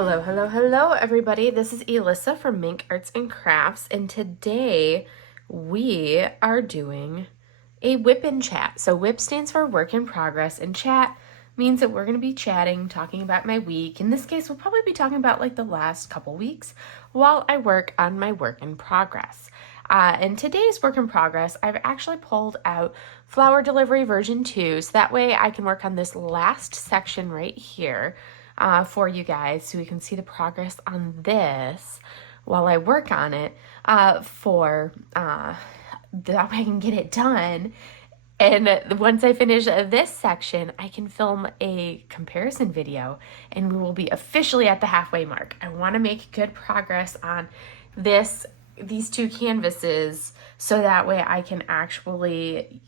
Hello, hello, hello, everybody. This is Elissa from Mink Arts and Crafts, and today we are doing a WIP chat. So WIP stands for work in progress, and chat means that we're going to be chatting, talking about my week. In this case, we'll probably be talking about like the last couple weeks while I work on my work in progress. In today's work in progress, I've actually pulled out flower delivery version 2, so that way I can work on this last section right here for you guys so we can see the progress on this while I work on it that way I can get it done. And once I finish this section, I can film a comparison video and we will be officially at the halfway mark. I want to make good progress on these two canvases so that way I can actually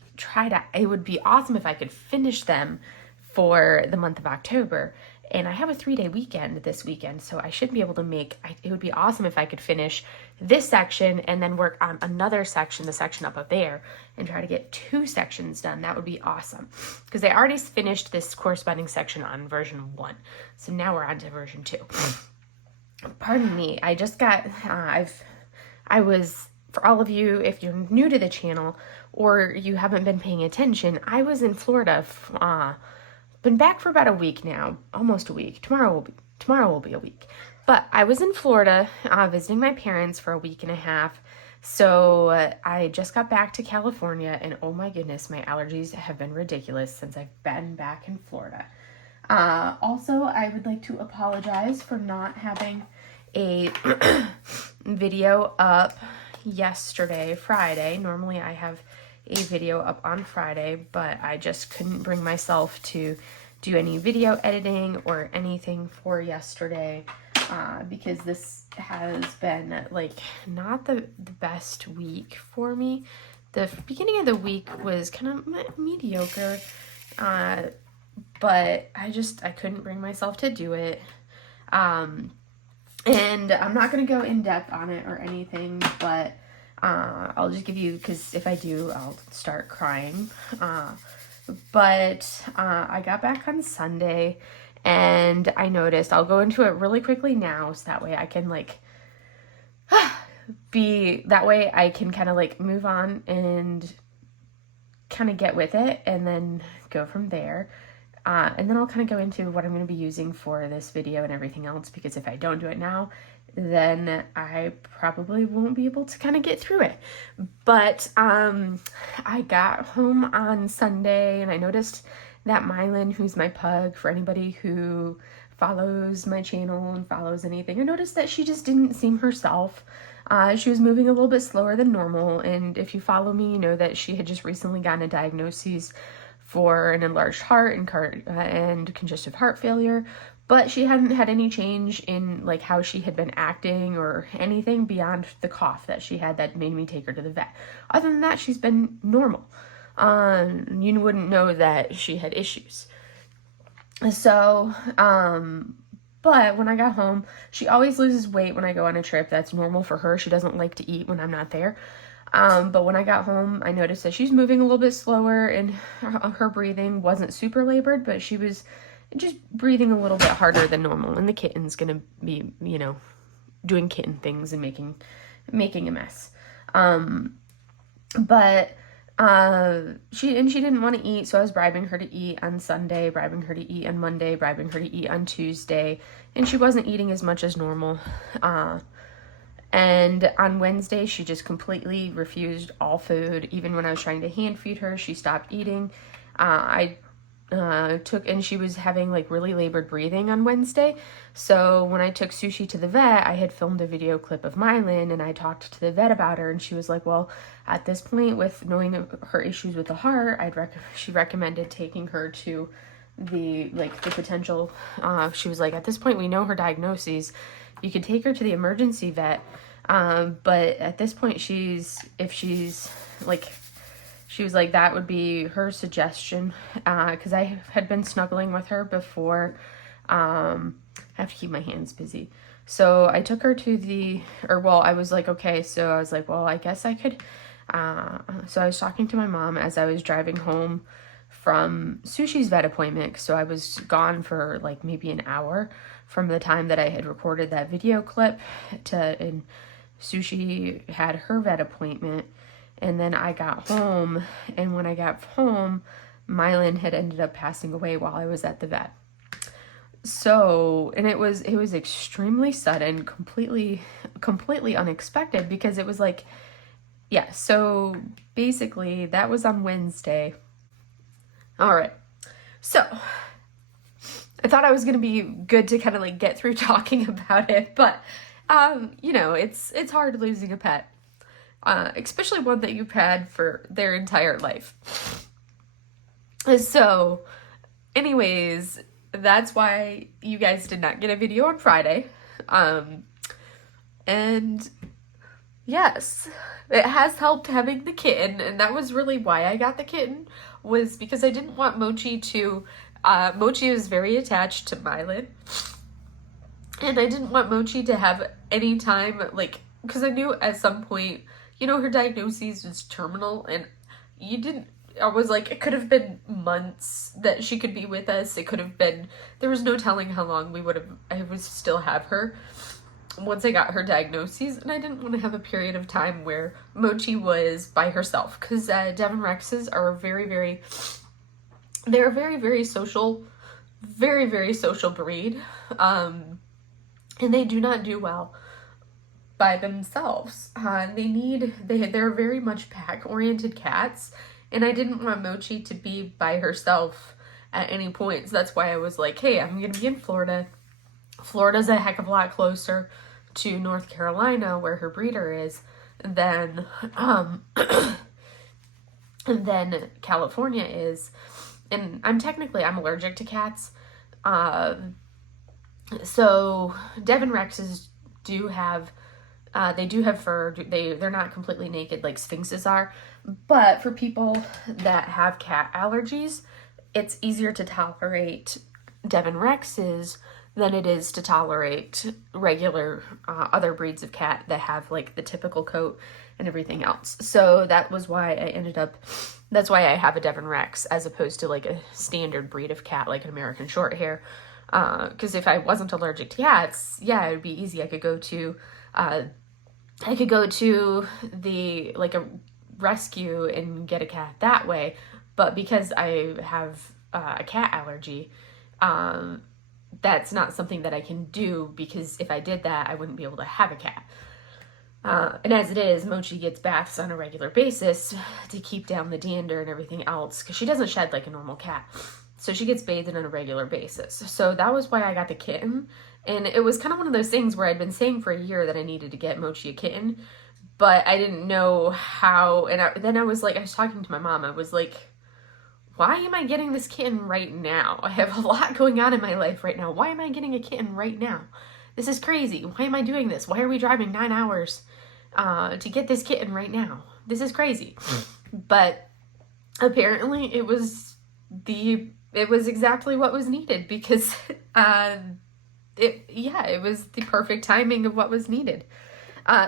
it would be awesome if I could finish them for the month of October. And I have a 3-day weekend this weekend, so I should be able to it would be awesome if I could finish this section and then work on another section, the section up there, and try to get 2 sections done. That would be awesome. Because I already finished this corresponding section on version 1. So now we're on to version 2. Pardon me, I just got, for all of you, if you're new to the channel or you haven't been paying attention, I was in Florida, been back for about a week now, almost a week. Tomorrow will be a week. But I was in Florida visiting my parents for a week and a half. So I just got back to California, and oh my goodness, my allergies have been ridiculous since I've been back in Florida. Also, I would like to apologize for not having a video up yesterday, Friday. Normally I have a video up on Friday, but I just couldn't bring myself to do any video editing or anything for yesterday because this has been like not the best week for me. The beginning of the week was kind of mediocre, but I couldn't bring myself to do it. And I'm not going to go in depth on it or anything, but I'll just give you, because if I do, I'll start crying. But I got back on Sunday, and I noticed, I'll go into it really quickly now, so that way I can, that way I can kind of, move on and kind of get with it, and then go from there. And then I'll kind of go into what I'm going to be using for this video and everything else, because if I don't do it now, then I probably won't be able to kind of get through it. But I got home on Sunday, and I noticed that Mylan, who's my pug, for anybody who follows my channel and follows anything, I noticed that she just didn't seem herself. She was moving a little bit slower than normal, and if you follow me, you know that she had just recently gotten a diagnosis for an enlarged heart and congestive heart failure, but she hadn't had any change in how she had been acting or anything beyond the cough that she had that made me take her to the vet. Other than that, she's been normal. You wouldn't know that she had issues. So, but when I got home, she always loses weight when I go on a trip. That's normal for her. She doesn't like to eat when I'm not there. But when I got home, I noticed that she's moving a little bit slower, and her breathing wasn't super labored, but she was just breathing a little bit harder than normal. And the kitten's gonna be, doing kitten things and making a mess. But she didn't want to eat, so I was bribing her to eat on Sunday, bribing her to eat on Monday, bribing her to eat on Tuesday, and she wasn't eating as much as normal. And on Wednesday, she just completely refused all food. Even when I was trying to hand feed her, she stopped eating. And she was having really labored breathing on Wednesday. So when I took Sushi to the vet, I had filmed a video clip of Mylan, and I talked to the vet about her, and she was like, well, at this point, with knowing her issues with the heart, she recommended taking her to the potential, she was like, at this point, we know her diagnoses. You could take her to the emergency vet, but at this point, she was like, that would be her suggestion, because I had been snuggling with her before. I have to keep my hands busy. So I took her to I was like, okay, so I was like, well, I guess I could, so I was talking to my mom as I was driving home from Sushi's vet appointment, so I was gone for maybe an hour from the time that I had recorded that video clip and Sushi had her vet appointment, and then I got home, and when I got home, Mylan had ended up passing away while I was at the vet. So, and it was extremely sudden, completely unexpected, because it was like, yeah, so basically that was on Wednesday. All right. So, I thought I was going to be good to kind of like get through talking about it, but you know, it's hard losing a pet. Especially one that you've had for their entire life. So, anyways, that's why you guys did not get a video on Friday. And yes, it has helped having the kitten, and that was really why I got the kitten, was because I didn't want Mochi to, Mochi is very attached to Mylan, and I didn't want Mochi to have any time, like, because I knew at some point, you know, her diagnosis was terminal, and I was like, it could have been months that she could be with us. It could have been, there was no telling how long I would still have her once I got her diagnosis, and I didn't want to have a period of time where Mochi was by herself, because Devon Rexes are they're a very, very social, very, very social breed, and they do not do well by themselves. They're very much pack-oriented cats, and I didn't want Mochi to be by herself at any point, so that's why I was like, hey, I'm gonna be in Florida. Florida's a heck of a lot closer to North Carolina, where her breeder is, than California is. And I'm allergic to cats. So Devon Rexes do have fur. They're not completely naked like Sphinxes are, but for people that have cat allergies, it's easier to tolerate Devon Rexes than it is to tolerate regular other breeds of cat that have like the typical coat and everything else. So that's why I have a Devon Rex as opposed to like a standard breed of cat like an American Shorthair. Because if I wasn't allergic to cats, yeah, it would be easy. I could go to the like a rescue and get a cat that way. But because I have a cat allergy, that's not something that I can do, because if I did that, I wouldn't be able to have a cat. And as it is, Mochi gets baths on a regular basis to keep down the dander and everything else, because she doesn't shed like a normal cat. So she gets bathed on a regular basis. So that was why I got the kitten. And it was kind of one of those things where I'd been saying for a year that I needed to get Mochi a kitten, but I didn't know how. And then I was talking to my mom. I was like, why am I getting this kitten right now? I have a lot going on in my life right now. Why am I getting a kitten right now? This is crazy. Why am I doing this? Why are we driving 9 hours to get this kitten right now? This is crazy. But apparently it was exactly what was needed, because it was the perfect timing of what was needed.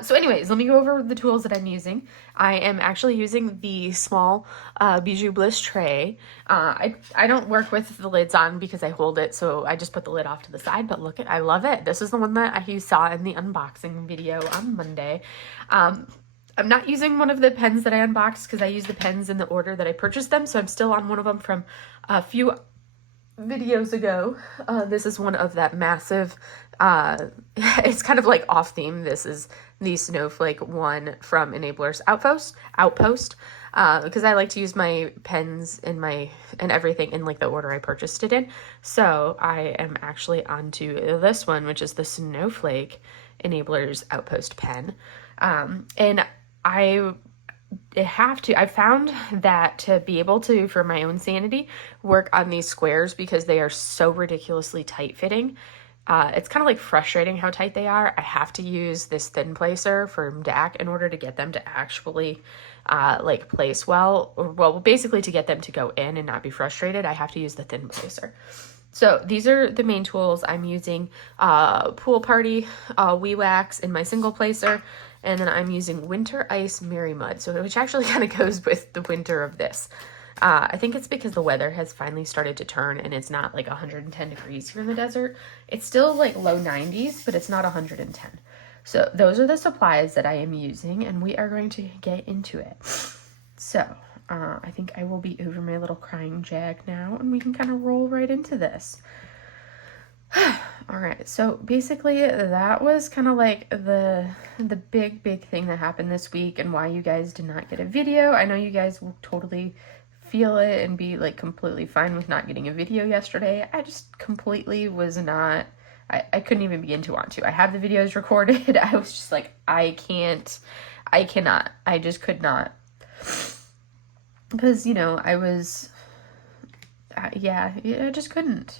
So anyways, let me go over the tools that I'm using. I am actually using the small Bijou Bliss tray. I don't work with the lids on because I hold it, so I just put the lid off to the side, but look, I love it. This is the one that you saw in the unboxing video on Monday. I'm not using one of the pens that I unboxed because I use the pens in the order that I purchased them, so I'm still on one of them from a few videos ago. This is one of that massive, it's kind of like off theme. This is the Snowflake one from Enabler's Outpost, because I like to use my pens and everything in like the order I purchased it in. So I am actually onto this one, which is the Snowflake Enabler's Outpost pen. And I found that to be able to, for my own sanity, work on these squares because they are so ridiculously tight fitting. It's kind of like frustrating how tight they are. I have to use this thin placer from DAC in order to get them to actually like place well, basically to get them to go in and not be frustrated, I have to use the thin placer. So these are the main tools. I'm using Pool Party Wee Wax in my single placer, and then I'm using Winter Ice Merry Mud, which actually kind of goes with the winter of this. I think it's because the weather has finally started to turn and it's not like 110 degrees here in the desert. It's still like low 90s, but it's not 110. So those are the supplies that I am using, and we are going to get into it. So I think I will be over my little crying jag now, and we can kind of roll right into this. All right, so basically that was kind of like the big thing that happened this week and why you guys did not get a video. I know you guys will totally feel it and be like completely fine with not getting a video yesterday. I just completely was not, I couldn't even begin to want to. I have the videos recorded. I was just like, I cannot, I just could not. Because, you know, I was, yeah, I just couldn't.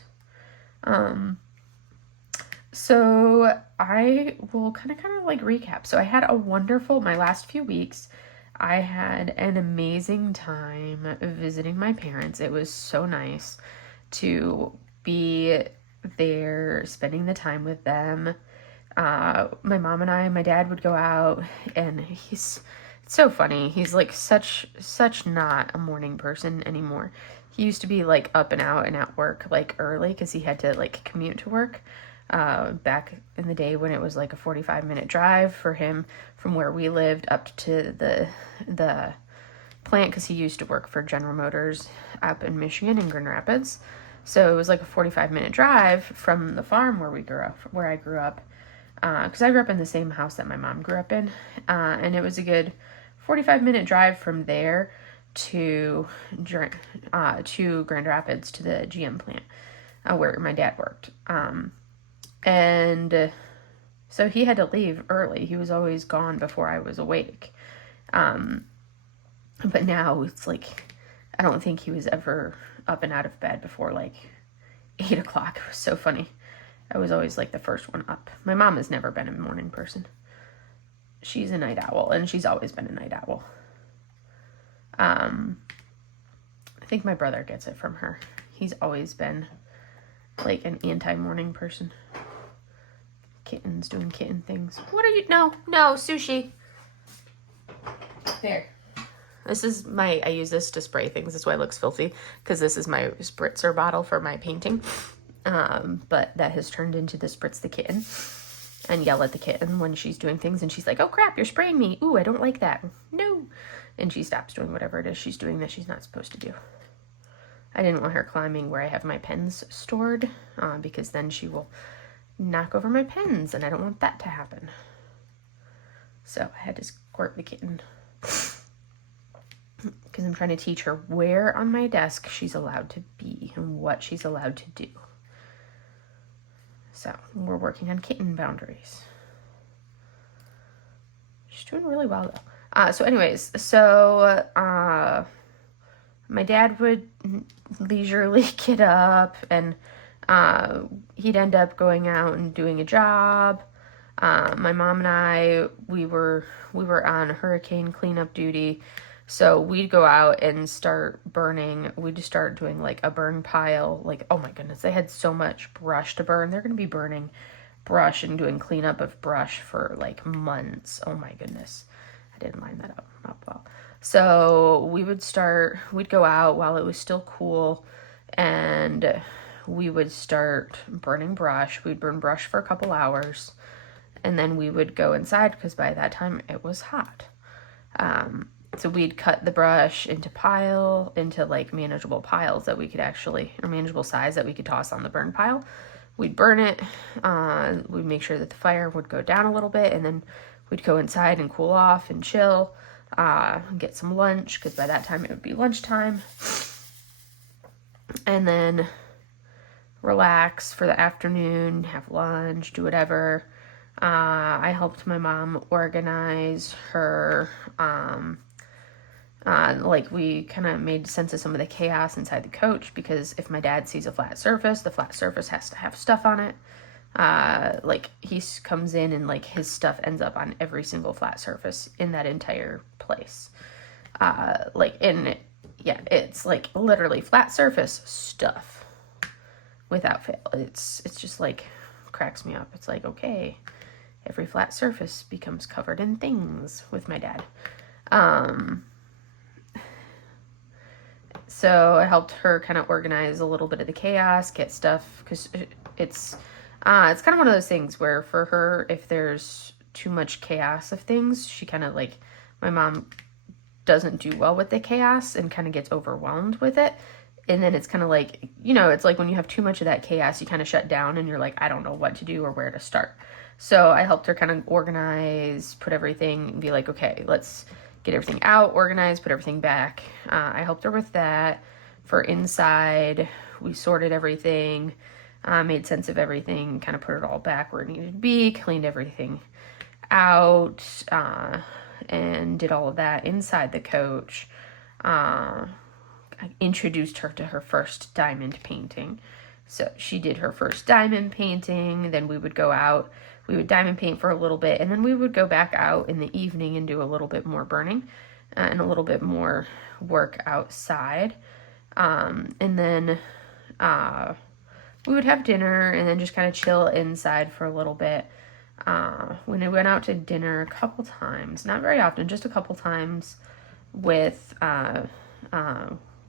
So I will kind of like recap. So I had a wonderful, my last few weeks, I had an amazing time visiting my parents. It was so nice to be there, spending the time with them. My mom and my dad would go out, and he's so funny. He's like such not a morning person anymore. He used to be like up and out and at work like early because he had to like commute to work. Back in the day when it was like a 45-minute drive for him from where we lived up to the plant, because he used to work for General Motors up in Michigan in Grand Rapids. So it was like a 45-minute drive from the farm where I grew up, because I grew up in the same house that my mom grew up in, and it was a good 45-minute drive from there to Grand Rapids to the GM plant where my dad worked. And so he had to leave early. He was always gone before I was awake. But now it's like, I don't think he was ever up and out of bed before like 8 o'clock. It was so funny. I was always like the first one up. My mom has never been a morning person. She's a night owl, and she's always been a night owl. I think my brother gets it from her. He's always been like an anti-morning person. Kitten's doing kitten things. What are you? No, sushi. There. This is I use this to spray things. That's why it looks filthy, because this is my spritzer bottle for my painting. But that has turned into the spritz the kitten and yell at the kitten when she's doing things, and she's like, oh crap, you're spraying me. Ooh, I don't like that. No. And she stops doing whatever it is she's doing that she's not supposed to do. I didn't want her climbing where I have my pens stored, because then she will knock over my pens, and I don't want that to happen. So I had to squirt the kitten because I'm trying to teach her where on my desk she's allowed to be and what she's allowed to do. So we're working on kitten boundaries. She's doing really well though. So anyways, my dad would leisurely get up, and he'd end up going out and doing a job. My mom and I, we were on hurricane cleanup duty, so we'd go out and start burning. We'd just start doing like a burn pile. Like, oh my goodness, they had so much brush to burn. They're going to be burning brush and doing cleanup of brush for like months. Oh my goodness, I didn't line that up well. So we'd go out while it was still cool, and we would start burning brush. We'd burn brush for a couple hours, and then we would go inside because by that time it was hot. So we'd cut the brush into like manageable piles that we could or manageable size that we could toss on the burn pile. We'd burn it. We'd make sure that the fire would go down a little bit, and then we'd go inside and cool off and chill, get some lunch because by that time it would be lunchtime, and then relax for the afternoon, have lunch, do whatever. I helped my mom organize her, like we kind of made sense of some of the chaos inside the coach, because if my dad sees a flat surface, the flat surface has to have stuff on it. Like he comes in and like his stuff ends up on every single flat surface in that entire place. It's like literally flat surface stuff without fail. It's just like cracks me up. It's like, okay, every flat surface becomes covered in things with my dad. So I helped her kind of organize a little bit of the chaos, get stuff, because it's kind of one of those things where for her, if there's too much chaos of things, she kind of like, my mom doesn't do well with the chaos and kind of gets overwhelmed with it. And then it's kind of like, it's like when you have too much of that chaos, you kind of shut down and you're like, I don't know what to do or where to start. So I helped her kind of organize, put everything, and be like, okay, let's get everything out, organize, put everything back. I helped her with that. For inside, we sorted everything, made sense of everything, kind of put it all back where it needed to be, cleaned everything out, and did all of that inside the coach. I introduced her to her first diamond painting. So she did her first diamond painting, then we would go out, we would diamond paint for a little bit, and then we would go back out in the evening and do a little bit more burning and a little bit more work outside. And then we would have dinner and then just kind of chill inside for a little bit. When I went out to dinner a couple times, not very often, just a couple times with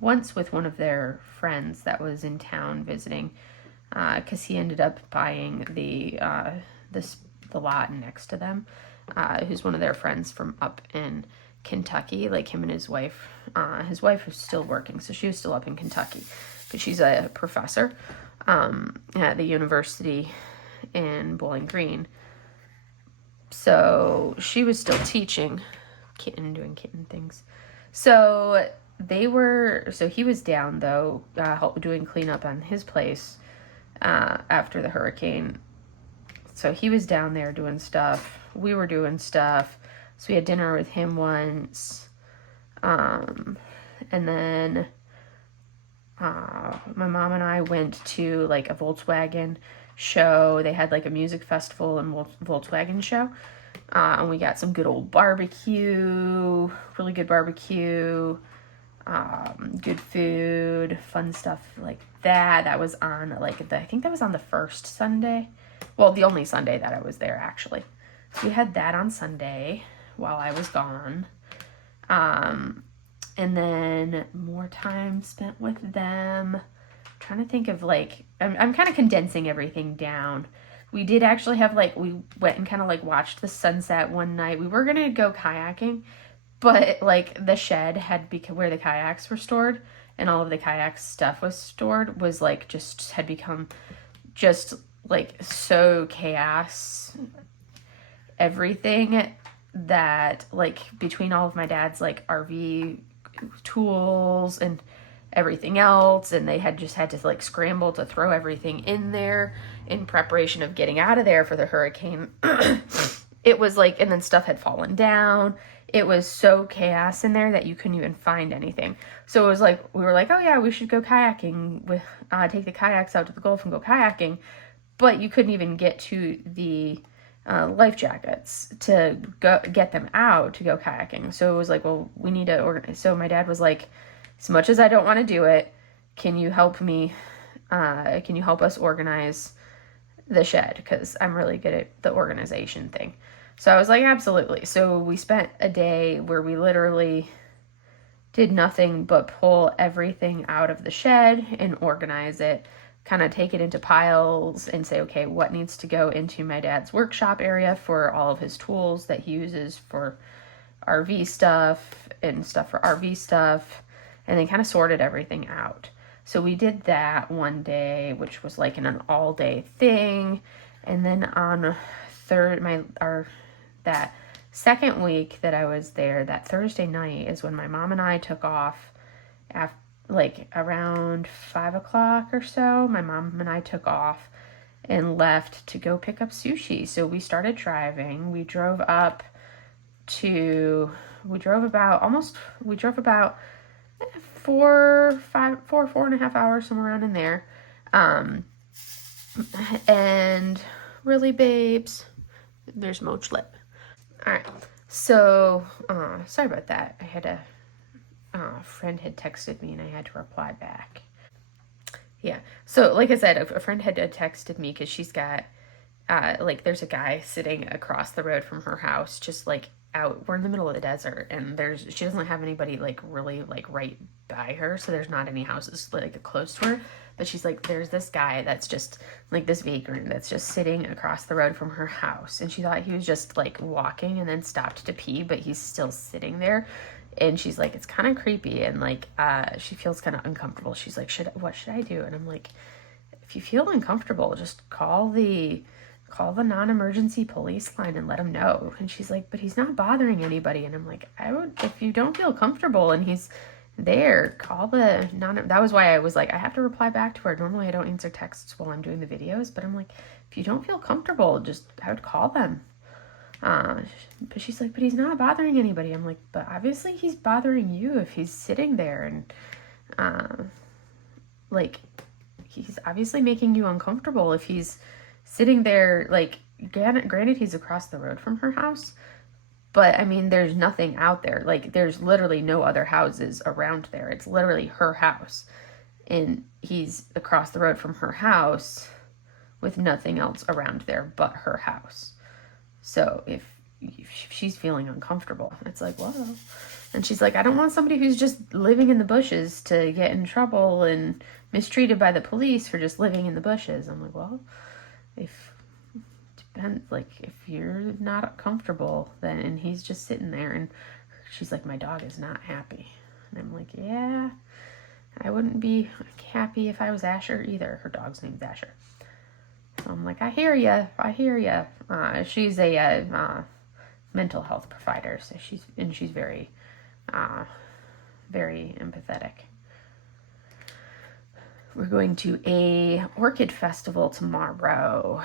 once with one of their friends that was in town visiting, because he ended up buying the lot next to them, who's one of their friends from up in Kentucky, like him and his wife. His wife was still working, so she was still up in Kentucky, but she's a professor at the university in Bowling Green. So she was still teaching Kitten, doing Kitten things. So he was down though, doing cleanup on his place after the hurricane. So he was down there doing stuff. We were doing stuff. So we had dinner with him once. And then my mom and I went to like a Volkswagen show. They had like a music festival and Volkswagen show. And we got some good old barbecue, really good barbecue, good food, fun stuff like that. That was on I think that was on the first Sunday. Well, the only Sunday that I was there, actually. So we had that on Sunday while I was gone. And then more time spent with them. I'm trying to think of I'm kind of condensing everything down. We did actually have we went and kind of watched the sunset one night. We were going to go kayaking, but the shed where the kayaks were stored and all of the kayak stuff was stored was had become just so chaos, everything, that between all of my dad's RV tools and everything else, and they had to scramble to throw everything in there in preparation of getting out of there for the hurricane. It was and then stuff had fallen down. It was so chaos in there that you couldn't even find anything. So it was we were oh yeah, we should go kayaking with take the kayaks out to the Gulf and go kayaking, but you couldn't even get to the life jackets to go get them out to go kayaking. So it was well, we need to organize. So my dad was as much as I don't want to do it, can you help me? Can you help us organize the shed? Because I'm really good at the organization thing. So I was absolutely. So we spent a day where we literally did nothing but pull everything out of the shed and organize it, kind of take it into piles and say, okay, what needs to go into my dad's workshop area for all of his tools that he uses for RV stuff and stuff for RV stuff, and then kind of sorted everything out. So we did that one day, which was an all-day thing. And then on that second week that I was there, that Thursday night is when my mom and I took off after around 5 o'clock or so. My mom and I took off and left to go pick up sushi. So we started driving. We drove about 4.5 hours, somewhere around in there. And really, babes, there's Moch Lip. All right. So, sorry about that. I had a friend had texted me and I had to reply back. Yeah. So, like I said, a friend had texted me because she's got, there's a guy sitting across the road from her house, just out, we're in the middle of the desert, and she doesn't have anybody like really like right by her, so there's not any houses like close to her. But she's like, there's this guy that's just like this vagrant that's just sitting across the road from her house, and she thought he was just like walking and then stopped to pee, but he's still sitting there. And she's like, it's kind of creepy, and like she feels kind of uncomfortable. She's like, what should I do? And I'm like, if you feel uncomfortable, just call the non-emergency police line and let him know. And she's like, but he's not bothering anybody. And I'm like, if you don't feel comfortable and he's there, call the that was why I was like, I have to reply back to her. Normally I don't answer texts while I'm doing the videos, but I'm like, if you don't feel comfortable, I would call them. But she's like, but he's not bothering anybody. I'm like, but obviously he's bothering you if he's sitting there, and like, he's obviously making you uncomfortable if he's sitting there. Like, granted he's across the road from her house, but I mean, there's nothing out there. Like, there's literally no other houses around there. It's literally her house, and he's across the road from her house with nothing else around there but her house. So if she's feeling uncomfortable, it's like, whoa. And she's like, I don't want somebody who's just living in the bushes to get in trouble and mistreated by the police for just living in the bushes. I'm like, well, if you're not comfortable, then, and he's just sitting there, and she's like, my dog is not happy. And I'm like, yeah, I wouldn't be happy if I was Asher either. Her dog's name's Asher. So I'm like, I hear ya. She's a mental health provider, so she's very, very empathetic. We're going to a orchid festival tomorrow.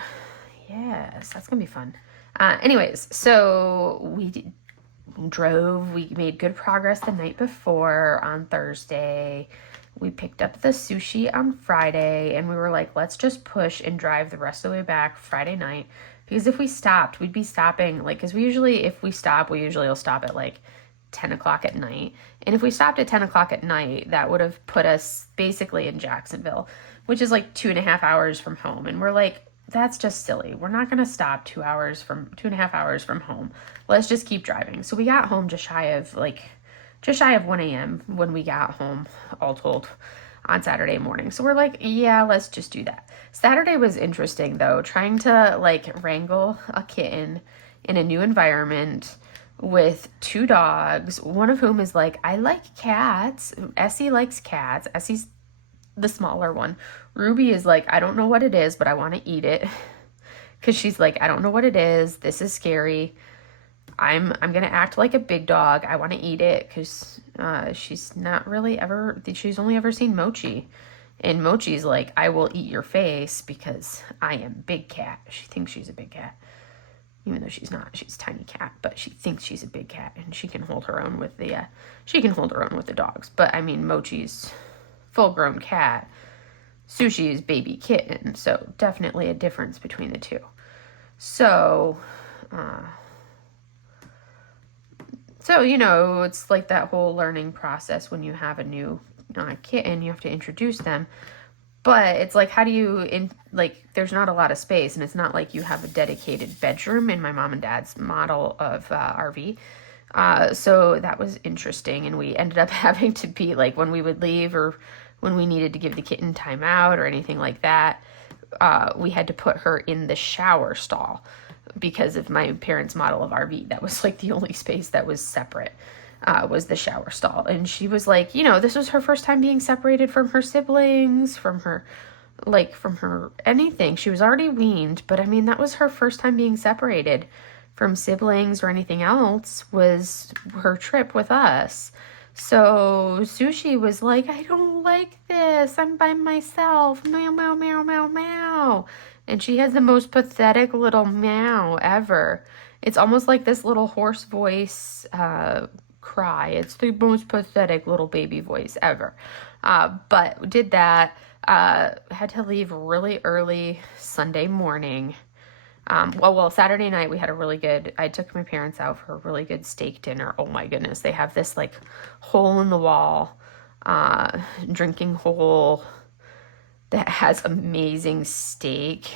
Yes, that's gonna be fun. Anyways, so we made good progress the night before on Thursday. We picked up the sushi on Friday, and we were like, let's just push and drive the rest of the way back Friday night. Because if we stopped, we'd be stopping, like, because if we stop, we usually will stop at like 10 o'clock at night. And if we stopped at 10 o'clock at night, that would have put us basically in Jacksonville, which is like 2.5 hours from home. And we're like, that's just silly. We're not going to stop 2.5 hours from home. Let's just keep driving. So we got home just shy of 1 a.m. when we got home, all told, on Saturday morning. So we're like, yeah, let's just do that. Saturday was interesting, though, trying to like wrangle a kitten in a new environment with 2 dogs, one of whom is like, I like cats. Essie likes cats. Essie's the smaller one. Ruby is like, I don't know what it is, but I want to eat it. Because she's like, I don't know what it is. This is scary. I'm going to act like a big dog. I want to eat it, because she's only ever seen Mochi. And Mochi's like, I will eat your face because I am big cat. She thinks she's a big cat. Even though she's not. She's a tiny cat, but she thinks she's a big cat, and she can hold her own with the dogs. But I mean, Mochi's full-grown cat. Sushi's baby kitten. So definitely a difference between the two. So, it's like that whole learning process when you have a new kitten. You have to introduce them. But it's like, how do you, there's not a lot of space, and it's not like you have a dedicated bedroom in my mom and dad's model of RV. So that was interesting, and we ended up having to be, like, when we would leave or when we needed to give the kitten time out or anything like that, we had to put her in the shower stall because of my parents' model of RV. That was, like, the only space that was separate. Was the shower stall. And she was like, this was her first time being separated from her siblings, from her anything. She was already weaned, but I mean, that was her first time being separated from siblings or anything else, was her trip with us. So Sushi was like, I don't like this. I'm by myself. Meow, meow, meow, meow, meow. And she has the most pathetic little meow ever. It's almost like this little hoarse voice, cry. It's the most pathetic little baby voice ever. But did that. Had to leave really early Sunday morning. Saturday night we had I took my parents out for a really good steak dinner. Oh my goodness. They have this like hole in the wall, drinking hole that has amazing steak,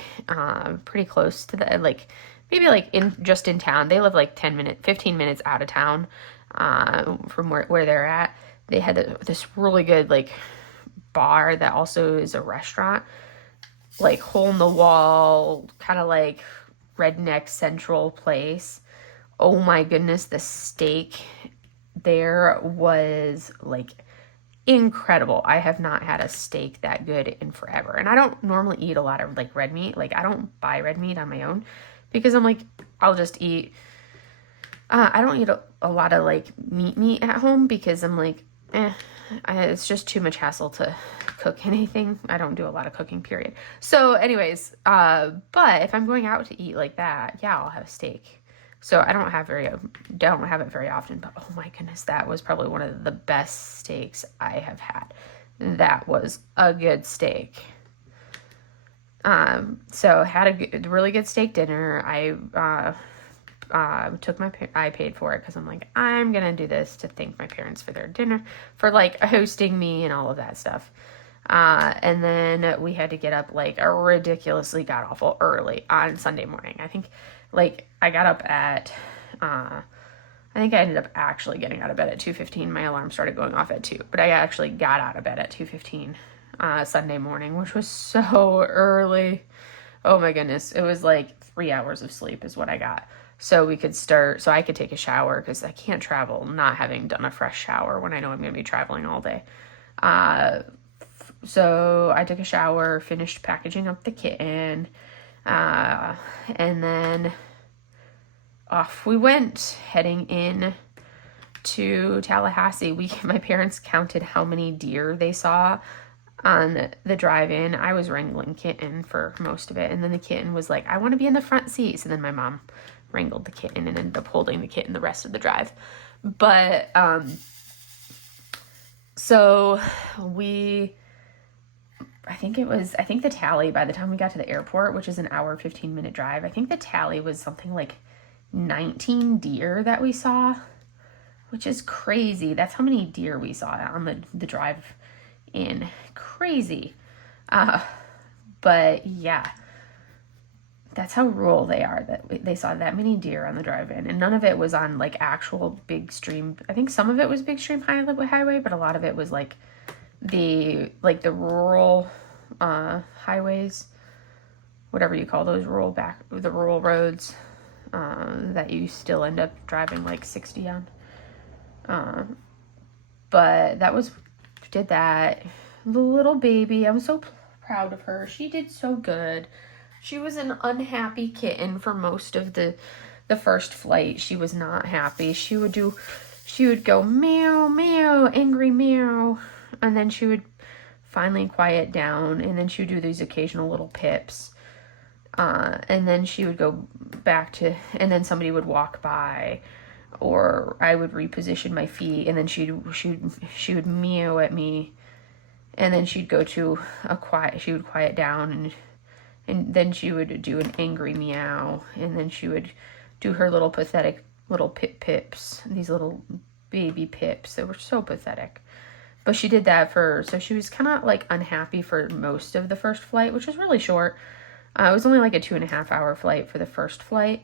pretty close to the, like, maybe like just in town. They live like 15 minutes out of town from where they're at. They had this really good like bar that also is a restaurant, like hole in the wall, kind of like redneck central place. Oh my goodness, the steak there was like incredible. I have not had a steak that good in forever. And I don't normally eat a lot of like red meat. Like I don't buy red meat on my own because I'm like, I'll just eat. I don't eat a lot of like meat at home because I'm like, it's just too much hassle to cook anything. I don't do a lot of cooking, period. So anyways, but if I'm going out to eat like that, yeah, I'll have a steak. So I don't have it very often, but oh my goodness, that was probably one of the best steaks I have had. That was a good steak. So had a really good steak dinner. I paid for it because I'm like, I'm gonna do this to thank my parents for their dinner, for like hosting me and all of that stuff. And then we had to get up like a ridiculously god awful early on Sunday morning. I think like I got up at, I think I ended up actually getting out of bed at 2:15. My alarm started going off at 2, but I actually got out of bed at 2:15 Sunday morning, which was so early. Oh my goodness. It was like 3 hours of sleep is what I got. So I could take a shower because I can't travel not having done a fresh shower when I know I'm going to be traveling all day. So I took a shower, finished packaging up the kitten, and then off we went, heading in to Tallahassee. My parents counted how many deer they saw on the drive-in. I was wrangling Kitten for most of it, and then the kitten was like, I want to be in the front seat. So then my mom wrangled the kitten and ended up holding the kitten the rest of the drive. But so I think the tally by the time we got to the airport, which is an hour 15-minute drive, I think the tally was something like 19 deer that we saw, which is crazy. That's how many deer we saw on the drive in. Crazy. But yeah, that's how rural they are, that they saw that many deer on the drive-in, and none of it was on like actual big stream. I think some of it was big stream highway, but a lot of it was like the rural highways, whatever you call those, the rural roads that you still end up driving like 60 on. But did that. The little baby, I'm so proud of her. She did so good. She was an unhappy kitten for most of the first flight. She was not happy. She would go meow, meow, angry meow, and then she would finally quiet down, and then she would do these occasional little pips. And then she would go back and then somebody would walk by, or I would reposition my feet, and then she would meow at me, and then she'd go to she would quiet down, and then she would do an angry meow, and then she would do her little pathetic little pips, these little baby pips that were so pathetic. But she did that so she was kind of like unhappy for most of the first flight, which was really short. It was only like a 2.5 hour flight for the first flight.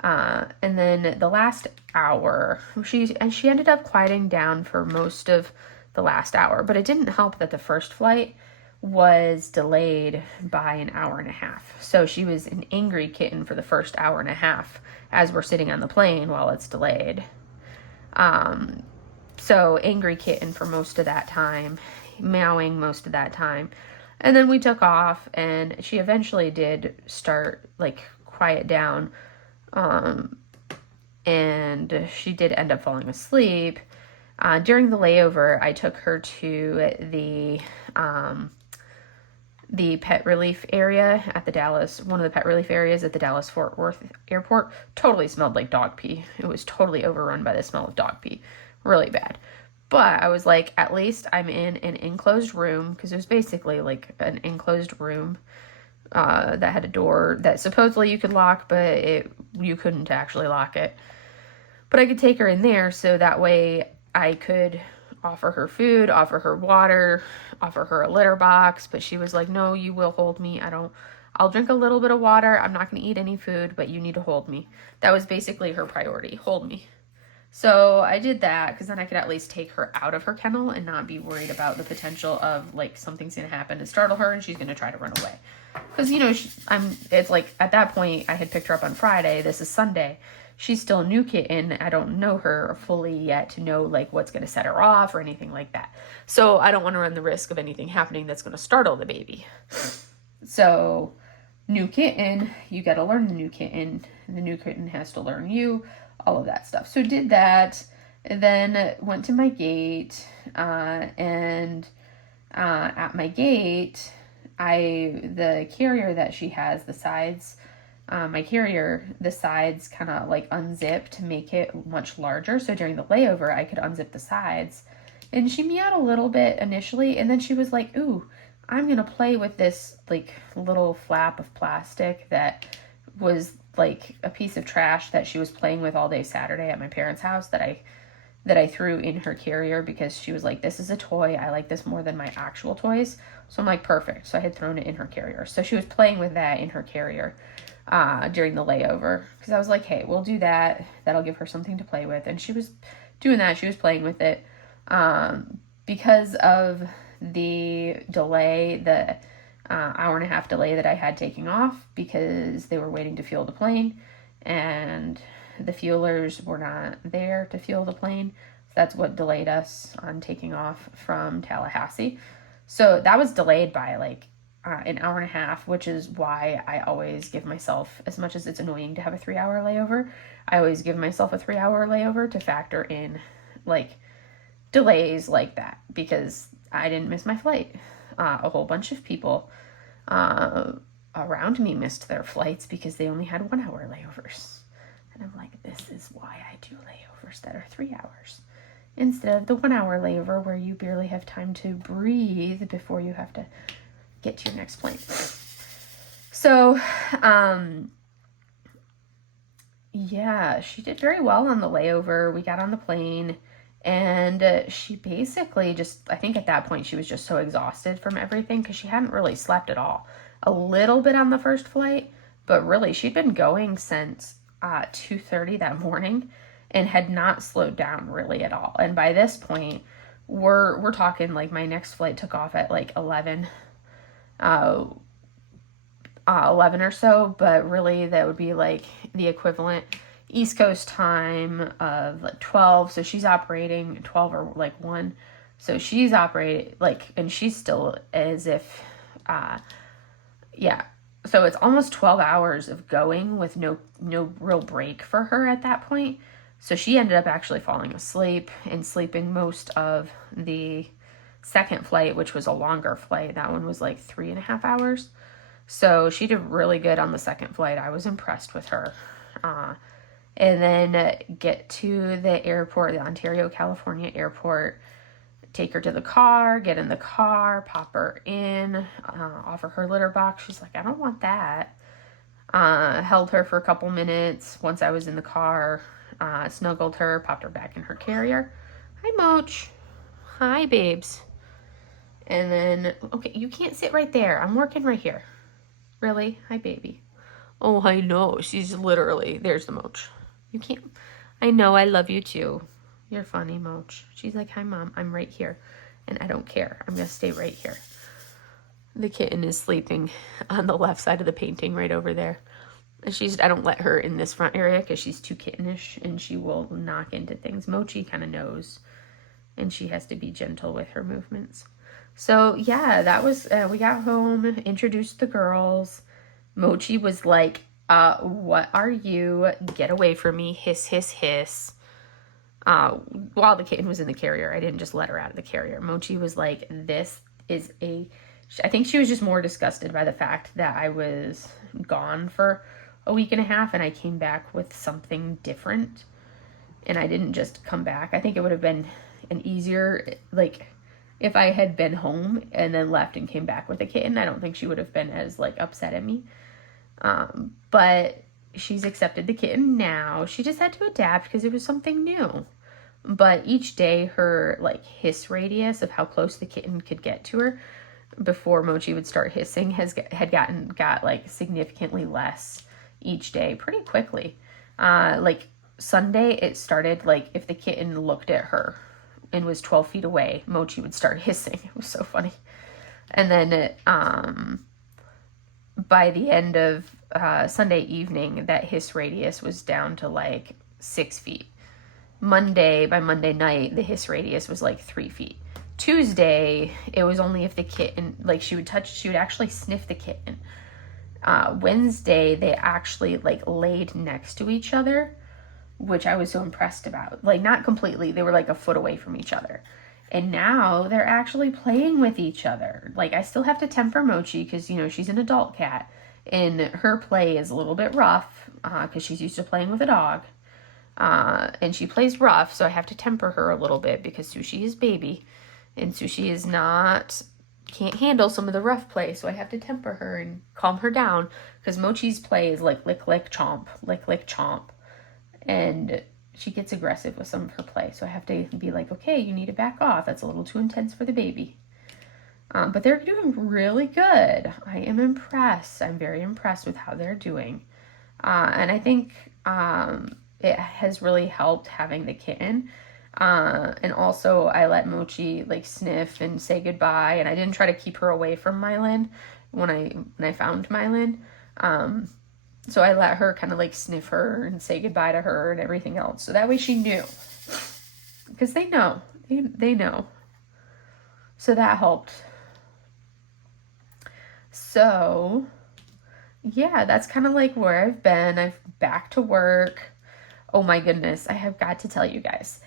And then the last hour, she ended up quieting down for most of the last hour, but it didn't help that the first flight was delayed by an hour and a half. So she was an angry kitten for the first hour and a half as we're sitting on the plane while it's delayed. So angry kitten for most of that time, meowing most of that time. And then we took off, and she eventually did start like quiet down. And she did end up falling asleep. During the layover, I took her to the pet relief area at one of the pet relief areas at the Dallas Fort Worth airport. Totally smelled like dog pee. It was totally overrun by the smell of dog pee. Really bad. But I was like, at least I'm in an enclosed room, because it was basically like an enclosed room that had a door that supposedly you could lock, but you couldn't actually lock it. But I could take her in there, so that way I could offer her food, offer her water, offer her a litter box. But she was like, no, you will hold me. I'll drink a little bit of water. I'm not going to eat any food, but you need to hold me. That was basically her priority. Hold me. So I did that because then I could at least take her out of her kennel and not be worried about the potential of like something's going to happen to startle her and she's going to try to run away. Because, you know, it's like at that point I had picked her up on Friday. This is Sunday. She's still a new kitten. I don't know her fully yet to know like what's going to set her off or anything like that. So I don't want to run the risk of anything happening that's going to startle the baby. So new kitten, you got to learn the new kitten. The new kitten has to learn you, all of that stuff. So did that, and then went to my gate, and at my gate, the carrier that she has, the sides, the sides kind of like unzip to make it much larger. So during the layover, I could unzip the sides. And she meowed a little bit initially, and then she was like, ooh, I'm going to play with this like little flap of plastic that was like a piece of trash that she was playing with all day Saturday at my parents' house that I threw in her carrier because she was like, this is a toy. I like this more than my actual toys. So I'm like, perfect. So I had thrown it in her carrier. So she was playing with that in her carrier during the layover because I was like, hey, we'll do that. That'll give her something to play with. And she was doing that. She was playing with it. Because of the delay, the hour and a half delay that I had taking off because they were waiting to fuel the plane and the fuelers were not there to fuel the plane. So that's what delayed us on taking off from Tallahassee. So that was delayed by like an hour and a half, which is why I always give myself, as much as it's annoying to have a 3-hour layover, I always give myself a 3-hour layover to factor in like delays like that because I didn't miss my flight. A whole bunch of people around me missed their flights because they only had 1-hour layovers. And I'm like, this is why I do layovers that are 3 hours instead of the 1-hour layover where you barely have time to breathe before you have to get to your next plane. So, yeah, she did very well on the layover. We got on the plane. And she basically just, I think at that point she was just so exhausted from everything because she hadn't really slept at all. A little bit on the first flight, but really she'd been going since 2:30 that morning and had not slowed down really at all. And by this point, we're talking like my next flight took off at like 11 or so, but really that would be like the equivalent East Coast time of like 12. So she's operating 12 or like 1. So she's operating like, and she's still as if, yeah. So it's almost 12 hours of going with no real break for her at that point. So she ended up actually falling asleep and sleeping most of the second flight, which was a longer flight. That one was like 3.5 hours. So she did really good on the second flight. I was impressed with her. And then get to the airport, the Ontario, California airport, take her to the car, get in the car, pop her in, offer her litter box. She's like, I don't want that. Held her for a couple minutes. Once I was in the car, snuggled her, popped her back in her carrier. Hi, Moch. Hi, babes. And then, okay, you can't sit right there. I'm working right here. Really? Hi, baby. Oh, I know. She's literally, there's the Moch. You can't, I know, I love you too. You're funny, Moch. She's like, hi, Mom, I'm right here. And I don't care. I'm going to stay right here. The kitten is sleeping on the left side of the painting right over there. I don't let her in this front area because she's too kittenish and she will knock into things. Mochi kind of knows and she has to be gentle with her movements. So yeah, that was, we got home, introduced the girls. Mochi was like, what are you? Get away from me. Hiss, hiss, hiss. While the kitten was in the carrier, I didn't just let her out of the carrier. Mochi was like, this is I think she was just more disgusted by the fact that I was gone for a week and a half and I came back with something different and I didn't just come back. I think it would have been an easier, like, if I had been home and then left and came back with a kitten. I don't think she would have been as, like, upset at me. But she's accepted the kitten now. She just had to adapt because it was something new. But each day her, like, hiss radius of how close the kitten could get to her before Mochi would start hissing got like significantly less each day pretty quickly. Like Sunday, it started like if the kitten looked at her and was 12 feet away, Mochi would start hissing. It was so funny. And then by the end of Sunday evening, that hiss radius was down to like 6 feet. By Monday night, the hiss radius was like 3 feet. Tuesday, it was only if the kitten, like she would actually sniff the kitten. Wednesday, they actually like laid next to each other, which I was so impressed about. Like not completely, they were like a foot away from each other. And now they're actually playing with each other. Like I still have to temper Mochi because, you know, she's an adult cat and her play is a little bit rough because she's used to playing with a dog. And she plays rough, so I have to temper her a little bit because Sushi is baby and Sushi can't handle some of the rough play, so I have to temper her and calm her down because Mochi's play is like lick, lick, chomp, lick, lick, chomp. And she gets aggressive with some of her play, so I have to be like, okay, you need to back off. That's a little too intense for the baby. But they're doing really good. I am impressed. I'm very impressed with how they're doing. And I think it has really helped having the kitten. And also I let Mochi like sniff and say goodbye, and I didn't try to keep her away from Mylan when I found Mylan. So I let her kind of like sniff her and say goodbye to her and everything else. So that way she knew. Because they know. They know. So that helped. So, yeah, that's kind of like where I've been. I've back to work. Oh my goodness, I have got to tell you guys.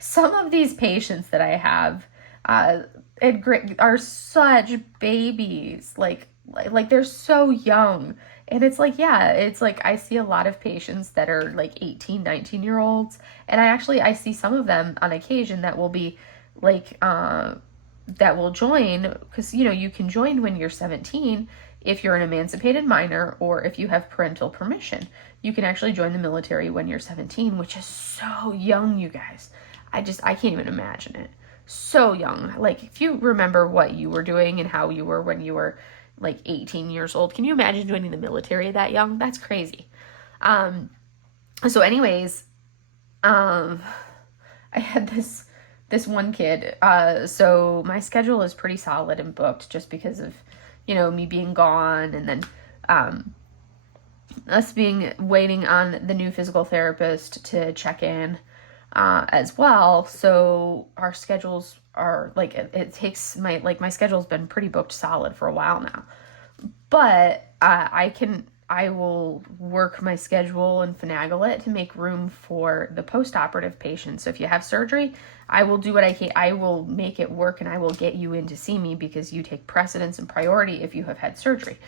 Some of these patients that I have are such babies. Like they're so young. And it's like, yeah, it's like I see a lot of patients that are like 18, 19-year-olds. And I see some of them on occasion that will be like, that will join because, you know, you can join when you're 17 if you're an emancipated minor or if you have parental permission. You can actually join the military when you're 17, which is so young, you guys. I can't even imagine it. So young. Like, if you remember what you were doing and how you were when you were like 18 years old, can you imagine joining the military that young? That's crazy. So anyways, I had this one kid. So my schedule is pretty solid and booked just because of, you know, me being gone and then us waiting on the new physical therapist to check in as well. So our schedules are like, it takes my schedule's been pretty booked solid for a while now. But I will work my schedule and finagle it to make room for the post-operative patients. So if you have surgery, I will do what I can. I will make it work and I will get you in to see me because you take precedence and priority if you have had surgery.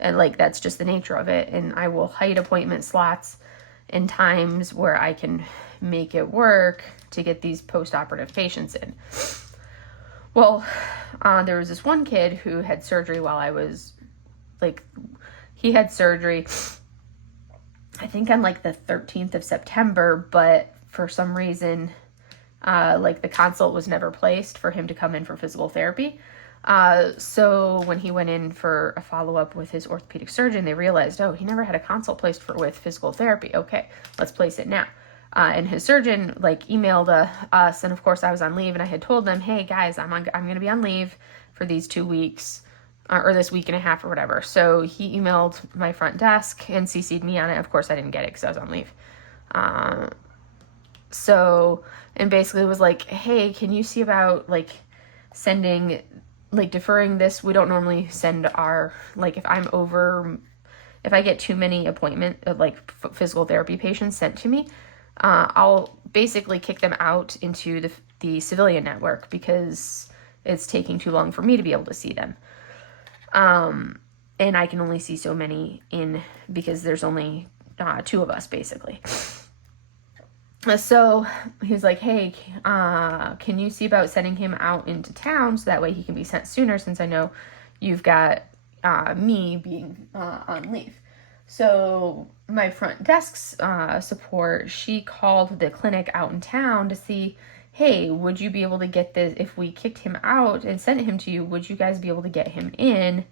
And like, that's just the nature of it. And I will hide appointment slots and times where I can make it work to get these post-operative patients in. Well, there was this one kid who had surgery while I was he had surgery, I think on like the 13th of September, but for some reason, the consult was never placed for him to come in for physical therapy. So when he went in for a follow-up with his orthopedic surgeon, they realized, oh, he never had a consult placed with physical therapy. Okay, let's place it now. And his surgeon emailed us, and of course I was on leave, and I had told them, hey guys, I'm going to be on leave for these 2 weeks, or this week and a half or whatever. So he emailed my front desk and CC'd me on it. Of course I didn't get it because I was on leave. And basically was like, hey, can you see about sending, deferring this? We don't normally send our, if I get too many physical therapy patients sent to me, I'll basically kick them out into the civilian network because it's taking too long for me to be able to see them. And I can only see so many because there's only 2 of us basically. So he's like, hey, can you see about sending him out into town so that way he can be sent sooner since I know you've got me being on leave. So my front desk support, she called the clinic out in town to see, hey, would you be able to get this, if we kicked him out and sent him to you, would you guys be able to get him in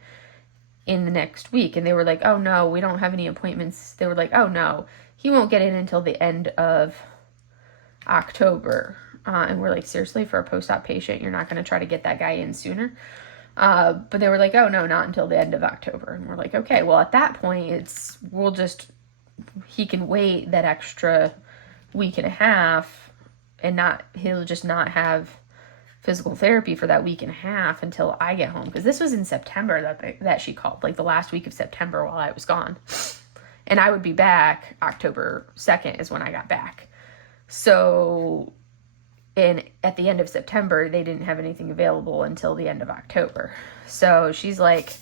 the next week? And they were like, oh no, we don't have any appointments. They were like, oh no, he won't get in until the end of October. And we're like, seriously, for a post-op patient, you're not going to try to get that guy in sooner? But they were like, oh no, not until the end of October. And we're like, okay, well at that point, he can wait that extra week and a half and he'll just not have physical therapy for that week and a half until I get home. Because this was in September that she called, like the last week of September while I was gone. And I would be back October 2nd is when I got back. So, and at the end of September, they didn't have anything available until the end of October. So she's like,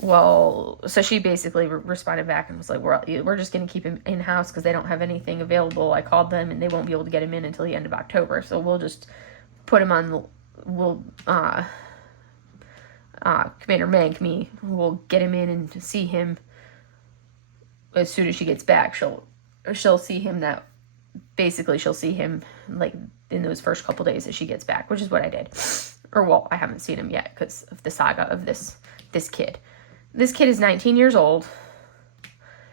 well, so she basically responded back and was like, we're just going to keep him in-house because they don't have anything available. I called them and they won't be able to get him in until the end of October. So we'll just put him on, Commander Mank, we'll get him in and see him as soon as she gets back. She'll see him she'll see him like in those first couple days that she gets back, which is what I did. Or well, I haven't seen him yet because of the saga of this kid. This kid is 19 years old,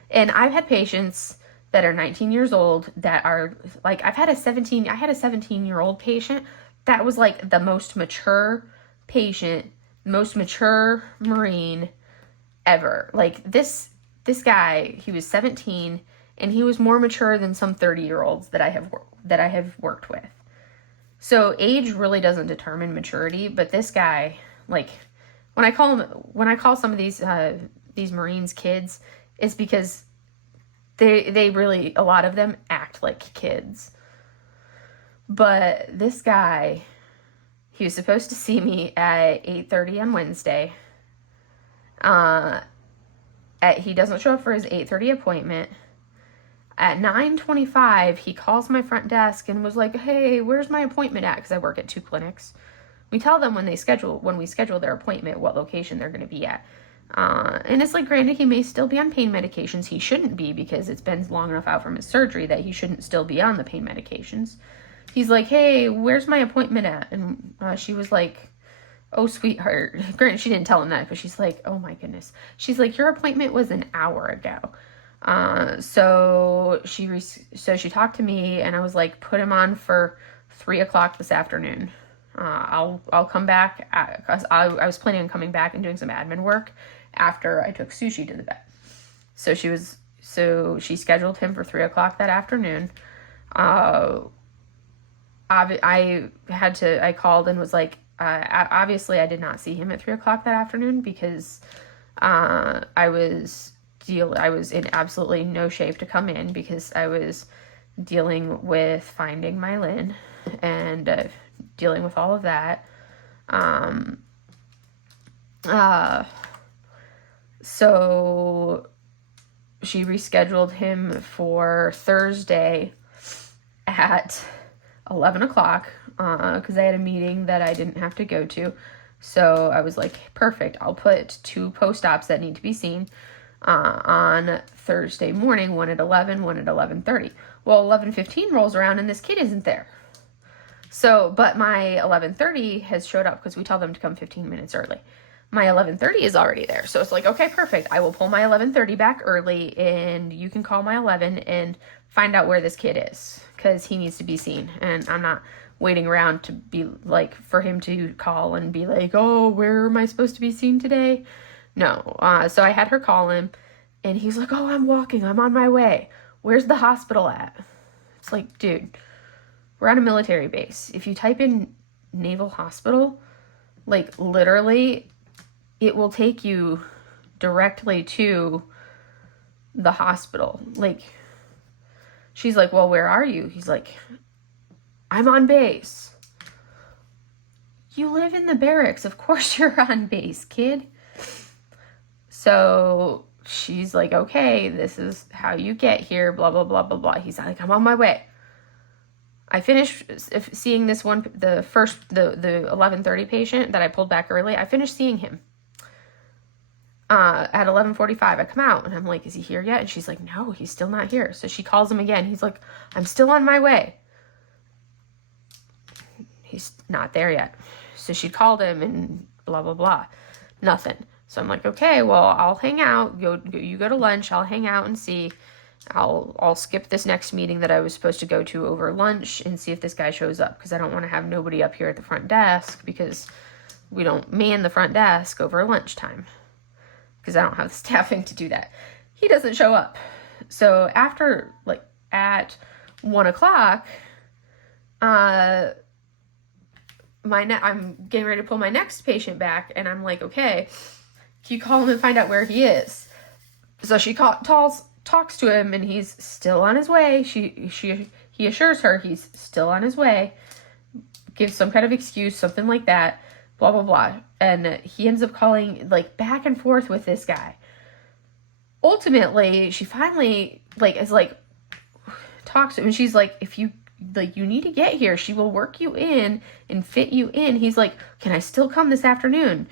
and I've had patients that are 19 years old that are like, I had a 17-year-old patient that was like the most mature patient, most mature Marine ever. Like this guy, he was 17 and he was more mature than some 30-year-olds that I have worked with. So age really doesn't determine maturity, but this guy, like when I call some of these Marines kids, it's because they really, a lot of them act like kids. But this guy, he was supposed to see me at 8:30 on Wednesday. He doesn't show up for his 8:30 appointment. At 9:25, he calls my front desk and was like, hey, where's my appointment at? Because I work at 2 clinics. We tell them when we schedule their appointment, what location they're going to be at. And it's like, granted, he may still be on pain medications. He shouldn't be because it's been long enough out from his surgery that he shouldn't still be on the pain medications. He's like, hey, where's my appointment at? And she was like, oh, sweetheart. Granted, she didn't tell him that, but she's like, oh my goodness. She's like, your appointment was an hour ago. So she talked to me and I was like, put him on for 3:00 this afternoon. I'll come back cause I was planning on coming back and doing some admin work after I took Sushi to the vet. So she scheduled him for 3:00 that afternoon. I called and was like, obviously I did not see him at 3:00 that afternoon because, I was in absolutely no shape to come in because I was dealing with finding my Lynn and dealing with all of that. So she rescheduled him for Thursday at 11:00 because I had a meeting that I didn't have to go to. So I was like, perfect, I'll put 2 post-ops that need to be seen on Thursday morning, one at 11, one at 11:30. Well, 11:15 rolls around and this kid isn't there. So, but my 11:30 has showed up because we tell them to come 15 minutes early. My 11:30 is already there. So it's like, okay, perfect. I will pull my 11:30 back early and you can call my 11 and find out where this kid is because he needs to be seen. And I'm not waiting around to be like, for him to call and be like, oh, where am I supposed to be seen today? No. So I had her call him and he's like, oh, I'm walking. I'm on my way. Where's the hospital at? It's like, dude, we're on a military base. If you type in Naval Hospital, like literally it will take you directly to the hospital. Like, she's like, well, where are you? He's like, I'm on base. You live in the barracks. Of course you're on base, kid. So she's like, okay, this is how you get here, blah, blah, blah, blah, blah. He's like, I'm on my way. I finished seeing this one, the 11:30 patient that I pulled back early. I finished seeing him. At 11:45, I come out and I'm like, is he here yet? And she's like, no, he's still not here. So she calls him again. He's like, I'm still on my way. He's not there yet. So she called him and blah, blah, blah. Nothing. So I'm like, okay, well, I'll hang out. You go to lunch. I'll hang out and see. I'll skip this next meeting that I was supposed to go to over lunch and see if this guy shows up, because I don't want to have nobody up here at the front desk, because we don't man the front desk over lunchtime, because I don't have the staffing to do that. He doesn't show up. So after, like, at 1 o'clock, I'm getting ready to pull my next patient back, and I'm like, okay, can you call him and find out where he is? So she talks to him, and he's still on his way. He assures her he's still on his way, gives some kind of excuse, something like that, blah, blah, blah. And he ends up calling, like, back and forth with this guy. Ultimately, she finally, like, is like, talks to him, and she's like, if you, like, you need to get here. She will work you in and fit you in. He's like, can I still come this afternoon?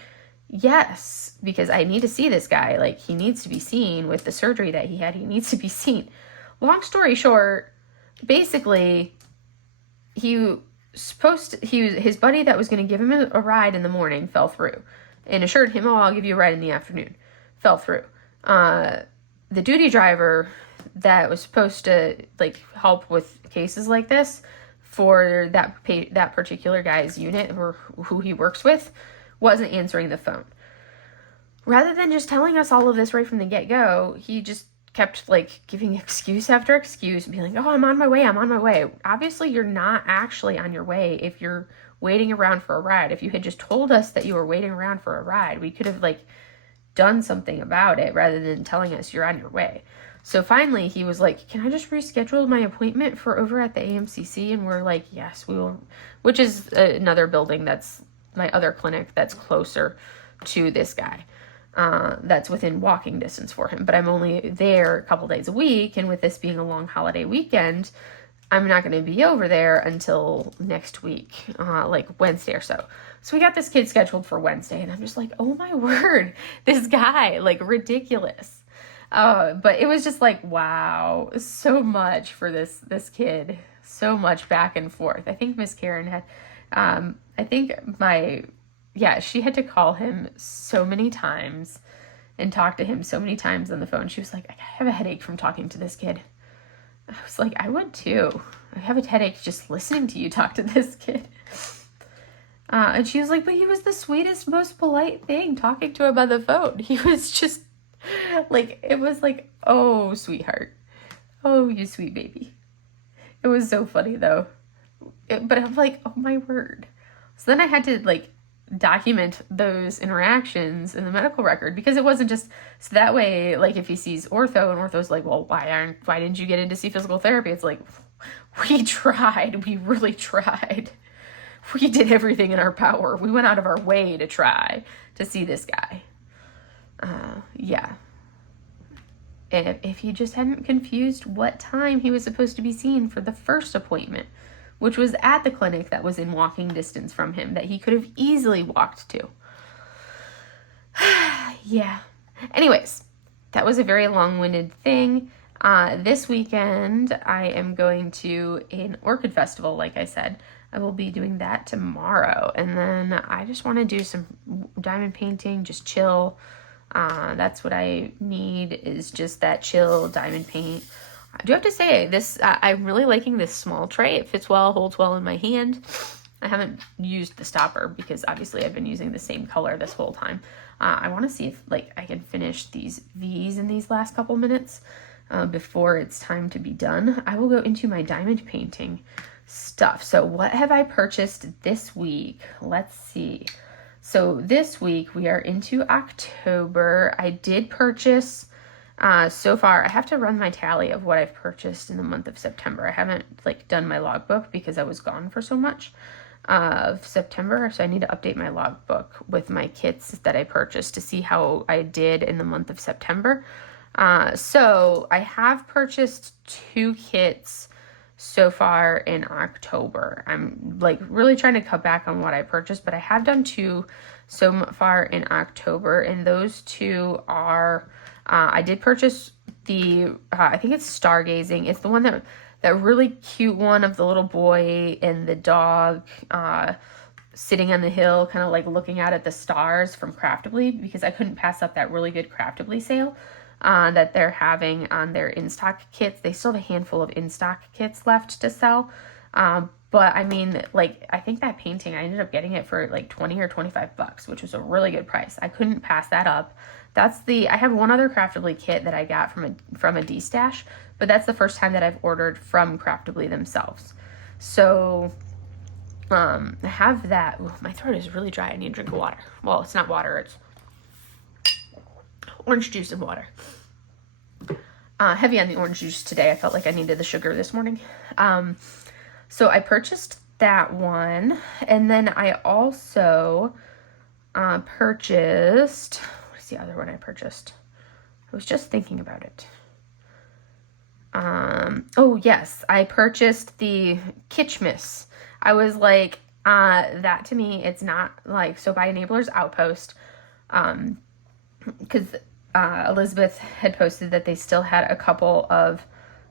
Yes, because I need to see this guy. Like, he needs to be seen with the surgery that he had. He needs to be seen. Long story short, basically, his buddy that was going to give him a ride in the morning fell through, and assured him, oh, I'll give you a ride in the afternoon. Fell through. The duty driver that was supposed to, like, help with cases like this for that particular guy's unit, or who he works with, wasn't answering the phone. Rather than just telling us all of this right from the get-go, he just kept, like, giving excuse after excuse, being like, oh, I'm on my way. Obviously, you're not actually on your way if you're waiting around for a ride. If you had just told us that you were waiting around for a ride, we could have, like, done something about it rather than telling us you're on your way. So finally, he was like, can I just reschedule my appointment for over at the AMCC? And we're like, yes, we will, which is another building that's my other clinic that's closer to this guy. That's within walking distance for him. But I'm only there a couple days a week. And with this being a long holiday weekend, I'm not going to be over there until next week, like Wednesday or so. So we got this kid scheduled for Wednesday. And I'm just like, oh my word, this guy, like, ridiculous. But it was just like, wow, so much for this kid. So much back and forth. I think Miss Karen had... she had to call him so many times and talk to him so many times on the phone. She was like, I have a headache from talking to this kid. I was like, I would too. I have a headache just listening to you talk to this kid. And she was like, but he was the sweetest, most polite thing talking to him on the phone. He was just like, it was like, oh, sweetheart. Oh, you sweet baby. It was so funny though. But I'm like, oh my word. So then I had to, like, document those interactions in the medical record, because it wasn't just, so that way, like, if he sees ortho and ortho's like, well, why didn't you get in to see physical therapy? It's like, we tried. We really tried. We did everything in our power. We went out of our way to try to see this guy. Yeah. And if he just hadn't confused what time he was supposed to be seen for the first appointment, which was at the clinic that was in walking distance from him, that he could have easily walked to. Yeah. Anyways, that was a very long-winded thing. This weekend, I am going to an orchid festival, like I said. I will be doing that tomorrow. And then I just want to do some diamond painting, just chill. That's what I need, is just that chill diamond paint. I do have to say, I'm really liking this small tray. It fits well, holds well in my hand. I haven't used the stopper because obviously I've been using the same color this whole time. I want to see if, like, I can finish these V's in these last couple minutes before it's time to be done. I will go into my diamond painting stuff. So what have I purchased this week? Let's see. So this week we are into October. I did purchase... so far, I have to run my tally of what I've purchased in the month of September. I haven't, like, done my logbook because I was gone for so much of September. So I need to update my logbook with my kits that I purchased to see how I did in the month of September. So I have purchased 2 kits so far in October. I'm like really trying to cut back on what I purchased, but I have done 2 so far in October, and those 2 are, I did purchase the, I think it's Stargazing. It's the one that really cute one of the little boy and the dog, sitting on the hill, kind of like looking out at the stars from Craftably, because I couldn't pass up that really good Craftably sale that they're having on their in-stock kits. They still have a handful of in-stock kits left to sell. But I mean, like, I think that painting, I ended up getting it for like 20 or 25 bucks, which was a really good price. I couldn't pass that up. I have one other Craftably kit that I got from a D-stash, but that's the first time that I've ordered from Craftably themselves. So, I have that. Ooh, my throat is really dry. I need a drink of water. Well, it's not water, it's orange juice and water. Heavy on the orange juice today. I felt like I needed the sugar this morning. So I purchased that one, and then I also purchased, what's the other one I purchased? I was just thinking about it. Oh yes, I purchased the Kitschmas. I was like, that to me, it's not like, so by Enabler's Outpost, because Elizabeth had posted that they still had a couple of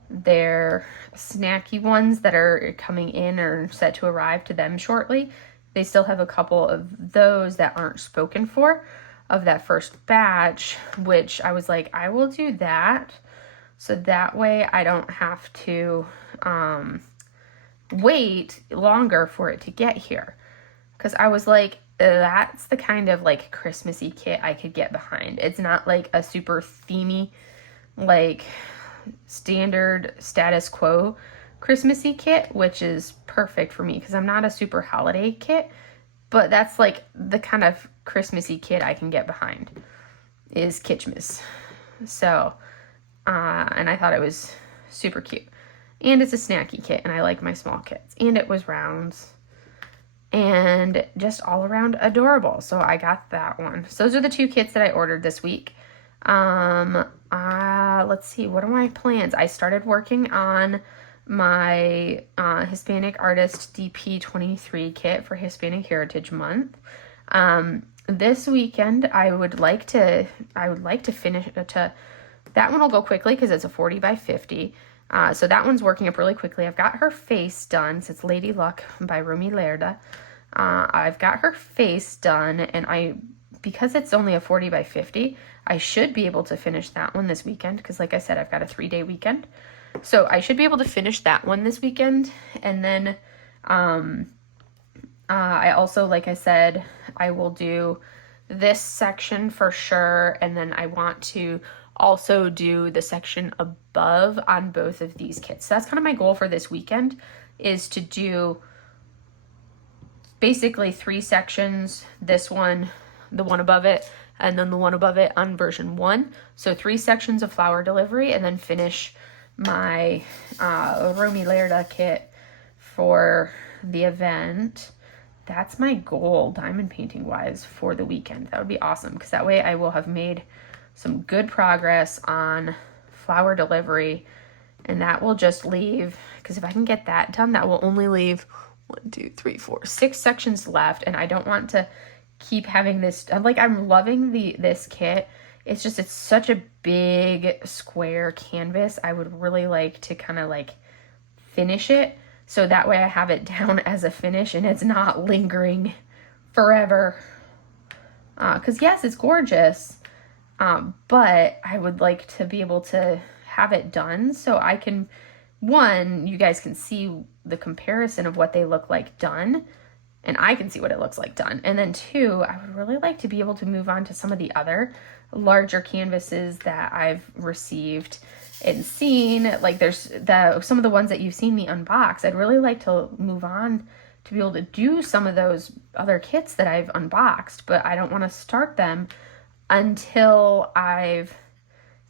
their snacky ones that are coming in or set to arrive to them shortly. They still have a couple of those that aren't spoken for of that first batch, which I was like, I will do that. So that way I don't have to wait longer for it to get here. Because I was like, that's the kind of like Christmassy kit I could get behind. It's not like a super themey, like standard status quo Christmassy kit, which is perfect for me because I'm not a super holiday kit, but that's like the kind of Christmassy kit I can get behind is Kitschmas. So, and I thought it was super cute. And it's a snacky kit, and I like my small kits. And it was rounds. And just all around adorable. So I got that one. So those are the 2 kits that I ordered this week. Let's see, what are my plans? I started working on my Hispanic Artist DP23 kit for Hispanic Heritage Month. This weekend I would like to finish that one will go quickly because it's a 40 by 50. So that one's working up really quickly. I've got her face done. So it's Lady Luck by Rumi Lerda. I've got her face done, and because it's only a 40 by 50, I should be able to finish that one this weekend because, like I said, I've got a 3-day weekend. So I should be able to finish that one this weekend. And then I also, like I said, I will do this section for sure, and then I want to also do the section above on both of these kits. So that's kind of my goal for this weekend, is to do basically 3 sections, this one, the one above it, and then the one above it on version 1. So 3 sections of flower delivery, and then finish my Rumi Lerda kit for the event. That's my goal, diamond painting wise, for the weekend. That would be awesome, because that way I will have made some good progress on flower delivery, and that will just leave, because if I can get that done, that will only leave 6 sections left, and I don't want to keep having this. I'm loving this kit. It's just, it's such a big square canvas. I would really like to kind of like finish it, so that way I have it down as a finish and it's not lingering forever. Because yes, it's gorgeous, but I would like to be able to have it done so I can, one, you guys can see the comparison of what they look like done, and I can see what it looks like done. And then 2, I would really like to be able to move on to some of the other larger canvases that I've received and seen. Like there's some of the ones that you've seen me unbox. I'd really like to move on to be able to do some of those other kits that I've unboxed, but I don't want to start them until I've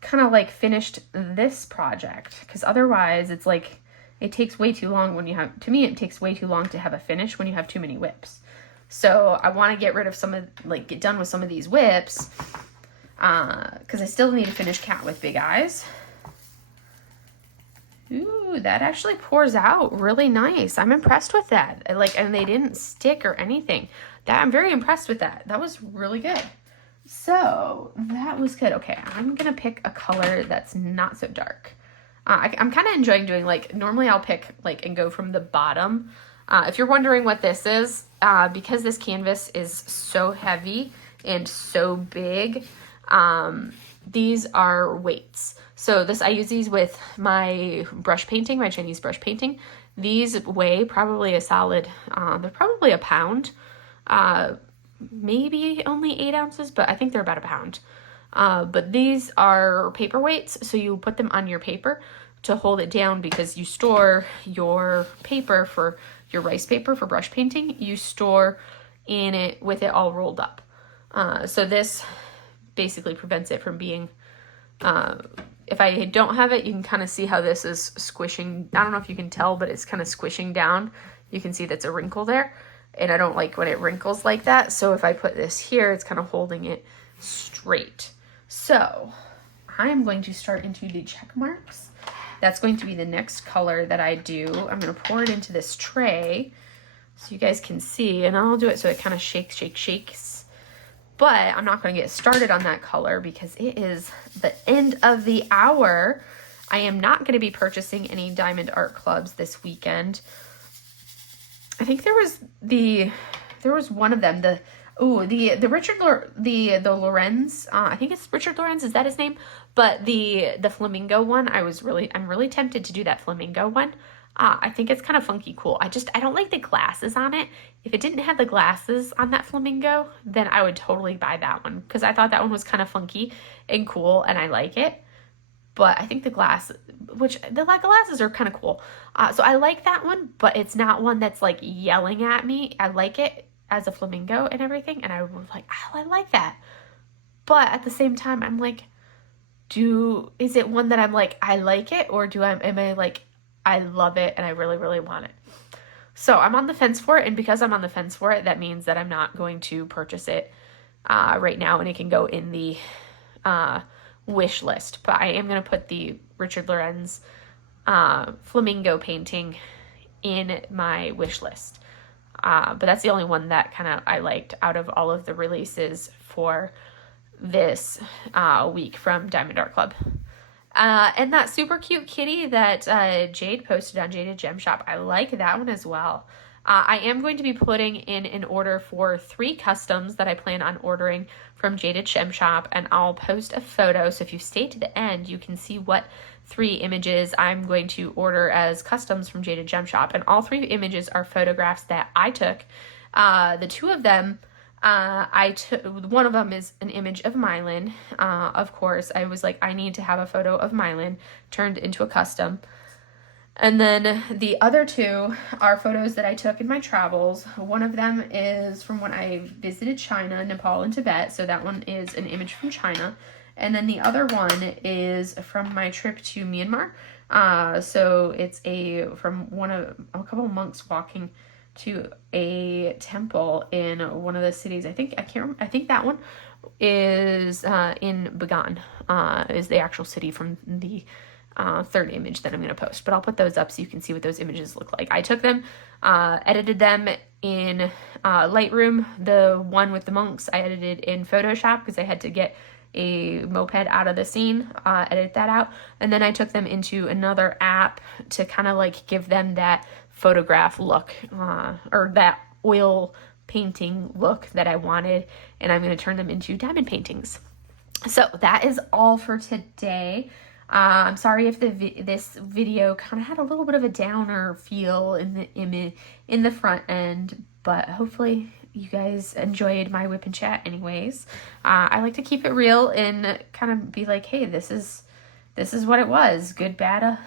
kind of like finished this project, because otherwise it's like, it takes way too long when you have, to me, it takes way too long to have a finish when you have too many WIPs. So I want to get rid of get done with some of these WIPs, because I still need to finish Cat with Big Eyes. Ooh, that actually pours out really nice. I'm impressed with that. Like, and they didn't stick or anything. I'm very impressed with that. That was really good. So that was good. Okay, I'm gonna pick a color that's not so dark. I'm kind of enjoying doing, like, normally I'll pick, like, and go from the bottom. If you're wondering what this is, because this canvas is so heavy and so big, these are weights. So I use these with my brush painting, my Chinese brush painting. These weigh probably a solid, they're probably a pound, maybe only 8 ounces, but I think they're about a pound. But these are paper weights, so you put them on your paper to hold it down, because you store your paper for your rice paper for brush painting, you store in it with it all rolled up. So this basically prevents it from being, if I don't have it, you can kind of see how this is squishing. I don't know if you can tell, but it's kind of squishing down. You can see that's a wrinkle there, and I don't like when it wrinkles like that. So if I put this here, it's kind of holding it straight. So I'm going to start into the check marks. That's going to be the next color that I do. I'm going to pour it into this tray so you guys can see, and I'll do it so it kind of shakes. But I'm not going to get started on that color because it is the end of the hour. I am not going to be purchasing any diamond art clubs this weekend. I think there was one of them, the Lorenz, I think it's Richard Lorenz, is that his name? But the flamingo one, I'm really tempted to do that flamingo one. I think it's kind of funky cool. I don't like the glasses on it. If it didn't have the glasses on that flamingo, then I would totally buy that one, because I thought that one was kind of funky and cool, and I like it. But I think the glasses are kind of cool. So I like that one, but it's not one that's like yelling at me. I like it as a flamingo and everything, and I was like, oh, I like that. But at the same time, I'm like, is it one that I'm like, I like it, or am I like, I love it and I really, really want it? So I'm on the fence for it, and because I'm on the fence for it, that means that I'm not going to purchase it right now, and it can go in the wish list. But I am going to put the Richard Lorenz flamingo painting in my wish list. But that's the only one that kind of I liked out of all of the releases for this week from Diamond Art Club. And that super cute kitty that Jade posted on Jaded Gem Shop, I like that one as well. I am going to be putting in an order for 3 customs that I plan on ordering from Jaded Gem Shop, and I'll post a photo. So if you stay to the end, you can see what 3 images I'm going to order as customs from Jaded Gem Shop. And all 3 images are photographs that I took. The 2 of them, one of them is an image of Mylan. Of course, I was like, I need to have a photo of Mylan turned into a custom. And then the other 2 are photos that I took in my travels. One of them is from when I visited China, Nepal, and Tibet. So that one is an image from China. And then the other one is from my trip to Myanmar. So it's from a couple of monks walking to a temple in one of the cities. I think that one is in Bagan, is the actual city from the 3rd image that I'm going to post. But I'll put those up so you can see what those images look like. I took them, edited them in Lightroom. The one with the monks I edited in Photoshop because I had to get a moped out of the scene, edit that out. And then I took them into another app to kind of like give them that photograph look, or that oil painting look that I wanted. And I'm going to turn them into diamond paintings. So that is all for today. I'm sorry if this video kind of had a little bit of a downer feel in the image in the front end, but hopefully you guys enjoyed my WIP and Chat anyways. I like to keep it real and kind of be like, hey, this is what it was, good, bad,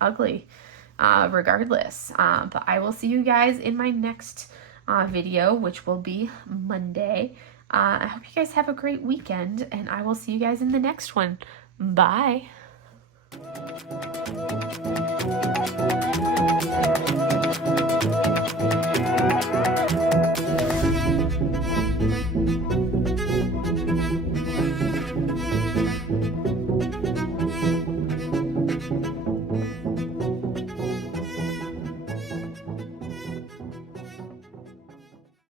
ugly, regardless. But I will see you guys in my next video, which will be Monday. I hope you guys have a great weekend, and I will see you guys in the next one. Bye.